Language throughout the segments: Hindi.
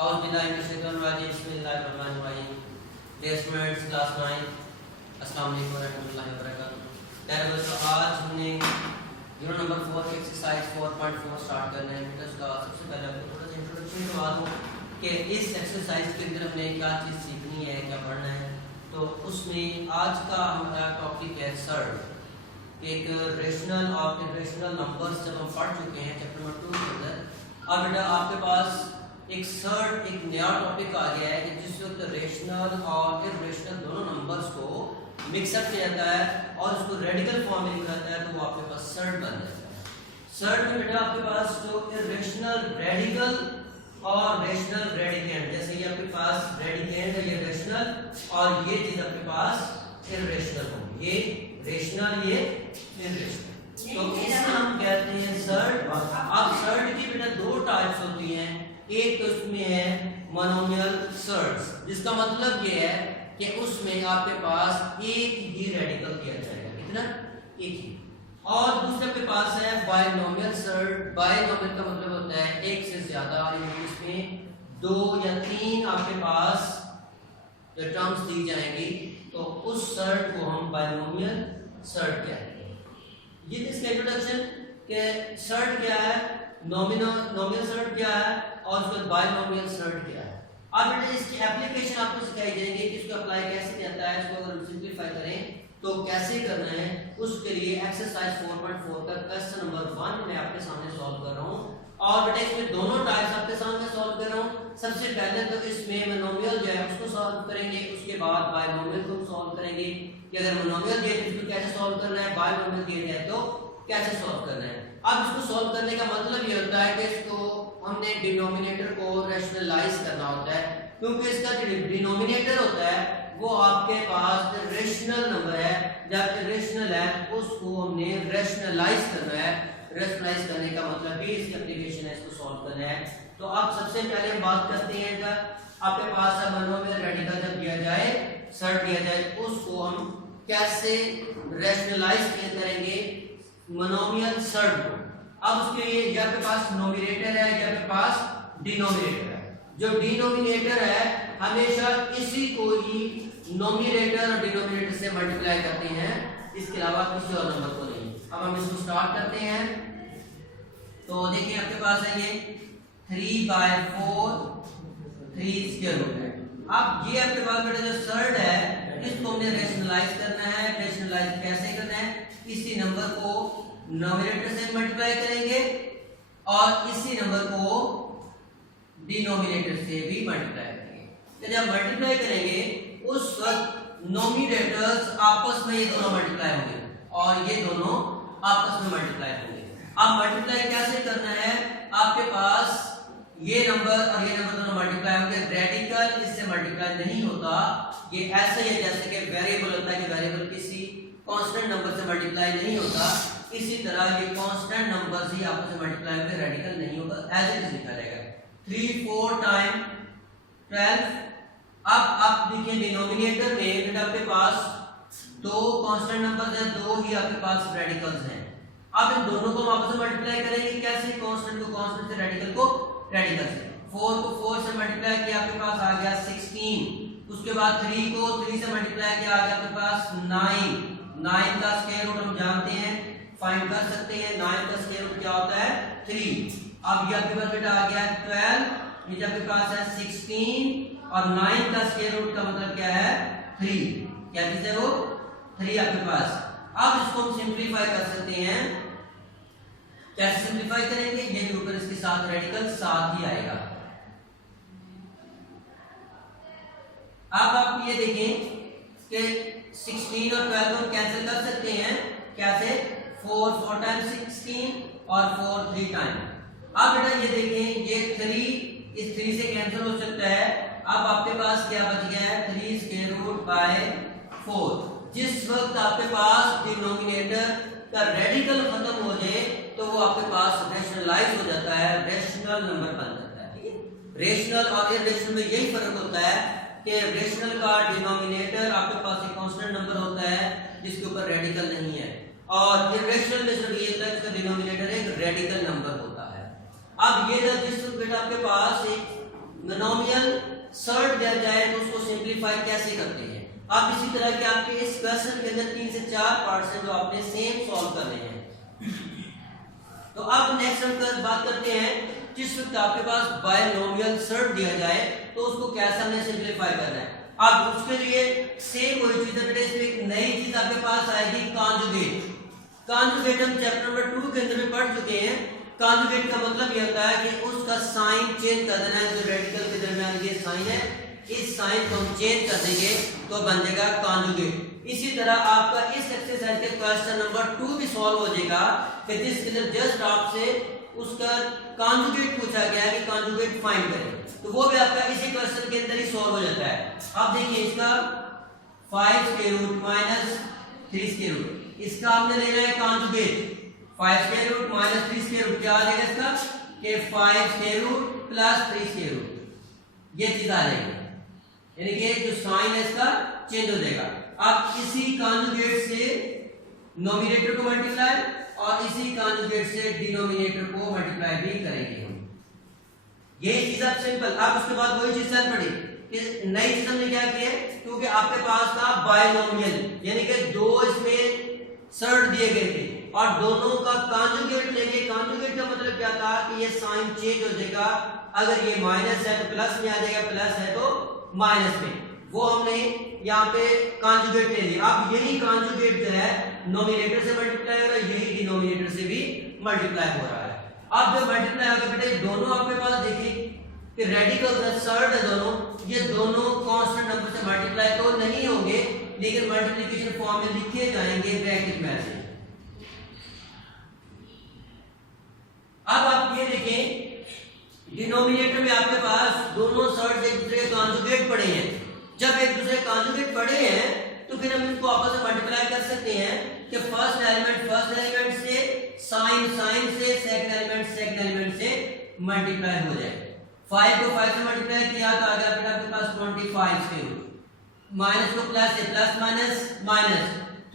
बिस्मिल्लाहिर्रहमानिर्रहीम। डियर स्टूडेंट्स, क्लास 9, अस्सलाम वालेकुम रहमतुल्लाहि व बरकातहू। आज हमने यूनिट नंबर 4 की एक्सरसाइज 4.4 स्टार्ट करना है। बेटा सबसे पहले आपको थोड़ा सा इंट्रोडक्शन करवा दूँ कि इस एक्सरसाइज के अंदर हमने क्या चीज़ सीखनी है, क्या पढ़ना है। तो उसमें आज का हमारा टॉपिक है सर्ड। एक रेशनल और इरेशनल नंबर्स जब हम पढ़ चुके हैं चैप्टर नंबर 2 के अंदर। अब बेटा आपके पास एक नया टॉपिक आ गया है कि जिस वक्त रेशनल और इरेशनल दोनों नंबर्स को मिक्सअप किया जाता है और उसको रेडिकल फॉर्म में लिखा जाता है, तो वो आपके पास सर्ड बन जाता है। सर्ड में बेटा आपके पास जो इरेशनल रेडिकल और रेशनल रेडिकेंड, जैसे ये आपके पास रेडिकेंड है, ये रेशनल, और ये चीज आपके पास इरेशनल होगी। ये रेशनल, ये इरेशनल, तो इसे हम कहते हैं सर्ड। अब सर्ड की बेटा दो टाइप्स होती हैं। एक तो उसमें है मोनोमियल सर्ड्स, जिसका मतलब ये है कि उसमें आपके पास एक ही रेडिकल दिया जाएगा, कितना, एक ही। और दूसरे के पास है बायनोमियल सर्ड। बायनोमियल का मतलब होता है एक से ज्यादा, इसमें दो या तीन आपके पास जो टर्म्स दी जाएंगी, तो उस सर्ड को हम बायनोमियल सर्ड कहते हैं। ये इसका इंट्रोडक्शन कि सर्ड क्या है, नोमिनल सर्ड क्या है और उसके बायनोमियल सर्ड क्या है। अब बेटा इसकी एप्लीकेशन आपको सिखाई जाएगी कि इसको अप्लाई कैसे किया है। इसको अगर सिंपलीफाई करें तो कैसे करना है, उसके लिए एक्सरसाइज 4.4 का क्वेश्चन नंबर 1 मैं आपके सामने सॉल्व कर रहा हूं। और बेटा इसमें दोनों टाइप्स आपके सामने सॉल्व कर रहा हूं। सबसे पहले तो इसमें मोनोमियल जो है उसको सॉल्व करेंगे, उसके बाद बायनोमियल को सॉल्व करेंगे कि अगर मोनोमियल दिया तो इसको कैसे सॉल्व करना है, बायनोमियल दिया जाए तो कैसे सॉल्व करना है। अब इसको सॉल्व करने का मतलब ये होता है कि इसको हमने डिनोमिनेटर को रैशनलाइज करना होता है, क्योंकि इसका जो डिनोमिनेटर होता है वो आपके पास रेशनल नंबर है। जब रेशनल है उसको हमने रैशनलाइज करना है। रैशनलाइज करने का मतलब भी इसकी एप्लीकेशन है, इसको सॉल्व करना है। तो अब सबसे पहले हम बात करते हैं कि आपके पास मोनोमियल रेडिकल जब दिया जाए, सर्ड दिया जाए, उसको हम कैसे रैशनलाइज करेंगे मोनोमियल सर्ड को। अब उसके लिए या आपके पास नोमिनेटर है या आपके पास डिनोमिनेटर है। जो डिनोमिनेटर है हमेशा इसी को ही नोमिनेटर और डिनोमिनेटर से मल्टीप्लाई करते हैं, इसके अलावा किसी और नंबर को नहीं। अब हम इसको स्टार्ट करते हैं। तो देखिए आपके पास है ये 3/4 3 स्क्वायर रूट है। अब ये आपके पास बेटा जो सर्ड है इसको हमने रैशनलाइज करना है। रैशनलाइज कैसे करना है, इसी नंबर को नोमिनेटर से मल्टीप्लाई करेंगे और इसी नंबर को डिनोमिनेटर से भी मल्टीप्लाई करेंगे। तो जब मल्टीप्लाई करेंगे उस वक्त नोमिनेटर्स आपस में ये दोनों मल्टीप्लाई होंगे और ये दोनों आपस में मल्टीप्लाई होंगे। अब मल्टीप्लाई कैसे करना है, आपके पास ये नंबर और ये नंबर दोनों मल्टीप्लाई होंगे। रेडिकल इससे मल्टीप्लाई नहीं होता, ये ऐसे ही जैसे कि वेरिएबल होता है कि वेरिएबल किसी कांस्टेंट नंबर से मल्टीप्लाई नहीं होता, इसी तरह ये कांस्टेंट नंबर्स ही आपस में मल्टीप्लाई होंगे, रेडिकल नहीं होगा, एज इट इज लिखा जाएगा 3 4 टाइम 12। अब आप देखिए डिनोमिनेटर में बेटा आपके पास दो कांस्टेंट नंबर्स हैं, दो ही आपके पास रेडिकल्स हैं। अब इन दोनों को आपस में मल्टीप्लाई करेंगे कैसे, कांस्टेंट को कांस्टेंट से, रेडिकल को रेडिकल से। 4 को 4 से मल्टीप्लाई किया आपके पास आ गया 16। उसके बाद 3 को 3 से मल्टीप्लाई किया आ गया आपके पास 9। 9 का स्क्वायर रूट हम जानते हैं, फाइंड कर सकते हैं। 9 का स्क्वायर रूट क्या होता है, 3। अब ये आपके पास बेटा आ गया 12, ये आपके पास है 16 और 9 का स्क्वायर रूट का मतलब क्या है, 3। क्या चीज है वो, 3 आपके पास। अब इसको हम सिंपलीफाई कर सकते हैं। कैसे सिंपलीफाई करेंगे, ये भी ऊपर इसके साथ रेडिकल साथ ही आएगा। अब आप ये देखें कि 16 और 12 को कैंसिल कर सकते हैं, कैसे, 4 टाइम 16 और 4 3 टाइम। अब बेटा ये देखें ये 3 इस 3 से कैंसिल हो सकता है। अब आपके पास क्या बच गया है, 3 स्क्वायर रूट बाय 4। जिस वक्त आपके पास डिनोमिनेटर का रेडिकल खत्म हो जाए तो वो आपके पास रैशनलाइज हो जाता है, रेशनल नंबर बन जाता है। ठीक है, रेशनल और इरेशनल में यही फर्क होता है कि रेशनल का डिनोमिनेटर आपके पास एक कांस्टेंट नंबर होता है जिसके ऊपर रेडिकल नहीं है, और इरेशनल में सिर्फ ये होता है इसका डिनोमिनेटर एक रेडिकल नंबर होता है। अब ये जिस बेटा आपके पास एक मोनोमियल सर्ड दिया जाए तो उसको सिंपलीफाई कैसे करते हैं। अब इसी तरह के आपके इस क्वेश्चन के अंदर 3 से 4 पार्ट्स हैं जो आपने सेम सॉल्व करने हैं। तो अब नेक्स्ट हम बात करते हैं जिस वक्त आपके पास बायनोमियल सर्ड दिया जाए तो उसको कैसे हमने सिंपलीफाई करना है। अब उसके लिए सेम वही चीज है बेटा, इसमें एक नई चीज आपके पास आएगी कॉन्जुगेट। कॉन्जुगेट हम चैप्टर नंबर 2 के अंदर में पढ़ चुके हैं। कॉन्जुगेट का मतलब ये होता है कि उसका साइन चेंज कर देना है। जो रेडिकल के दरमियान ये साइन है, इस साइन को हम चेंज कर देंगे तो बन जाएगा कॉन्जुगेट। इसी तरह आपका इस एक्सरसाइज के क्वेश्चन नंबर 2 भी सॉल्व हो जाएगा कि जिसके अंदर जस्ट आपसे उसका कॉन्जुगेट पूछा गया है कि कॉन्जुगेट फाइंड करें, तो वो भी आपका इसी क्वेश्चन के अंदर ही सॉल्व हो जाता है। अब देखिए इसका 5 square root minus 3 square root, इसका आपने लेना है conjugate. 5 square root minus 3 square root क्या आ जाएगा इसका कि 5 square root plus 3 square root, ये चीज आ जाएगी, यानी कि जो साइन है इसका चेंज हो जाएगा। अब इसी कॉन्जुगेट से नोमिनेटर को मल्टीप्लाई और इसी कॉन्जुगेट से डिनोमिनेटर को मल्टीप्लाई भी करेंगे हम। यही चीज अब सिंपल। अब उसके बाद वही चीज चल पड़ी कि नई चीज हमने क्या किया, क्योंकि आपके पास था बायनोमियल, यानी कि दो इसमें सर्ड दिए गए थे और दोनों का कॉन्जुगेट लेंगे। कॉन्जुगेट का मतलब क्या था कि ये साइन चेंज हो जाएगा, अगर ये माइनस है तो प्लस में आ जाएगा, प्लस है तो माइनस में, वो हमने यहाँ पे कॉन्जुगेट ले लिया। अब यही कॉन्जुगेट जो है नोमिनेटर से मल्टीप्लाई हो रहा है, यही डिनोमिनेटर से भी मल्टीप्लाई हो रहा है। अब जब मल्टीप्लाई होगा बेटे दोनों आपके पास देखिए कि रेडिकल सर्ड है दोनों, ये दोनों कांस्टेंट नंबर से मल्टीप्लाई तो नहीं होंगे लेकिन मल्टीप्लिकेशन फॉर्म में लिखे जाएंगे ब्रैकेट में ऐसे। अब आप ये देखें डिनोमिनेटर में आपके पास दोनों सर्ड एक दूसरे के कॉन्जुगेट पड़े हैं। जब एक दूसरे कॉन्जुगेट पड़े हैं तो फिर हम इनको आपस में मल्टीप्लाई कर सकते हैं कि फर्स्ट एलिमेंट से, साइन से, सेकंड एलिमेंट से मल्टीप्लाई हो जाए। 5 को 5 से मल्टीप्लाई किया तो आ गया फिर आपके पास 25 के रूट, माइनस को प्लस से प्लस माइनस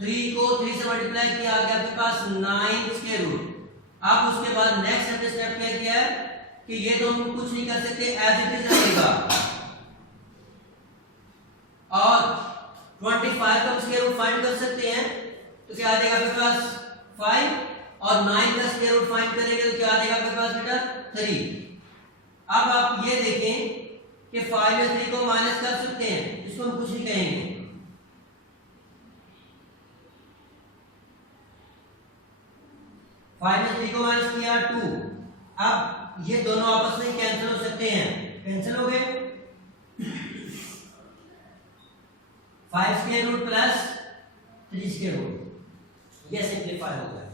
3 को 3 से मल्टीप्लाई किया आ गया आपके पास 9 के रूट। अब उसके बाद नेक्स्ट हमने स्टेप क्या किया है कि ये तो हम कुछ नहीं कर सकते, एज इट इज रहेगा और 25 का स्क्वायर रूट फाइंड कर सकते हैं तो क्या आ जाएगा आपके पास 5 और 9 का स्क्वायर रूट फाइंड करेंगे तो क्या आ जाएगा आपके पास बेटा 3। अब आप ये देखें कि 5 में 3 को माइनस कर सकते हैं, इसको हम कुछ नहीं कहेंगे। 5 में 3 को माइनस किया 2। अब ये दोनों आपस में कैंसिल हो सकते हैं, कैंसिल हो गए। 5 square root plus 3 square root, ये सिंप्लीफाई हो गया।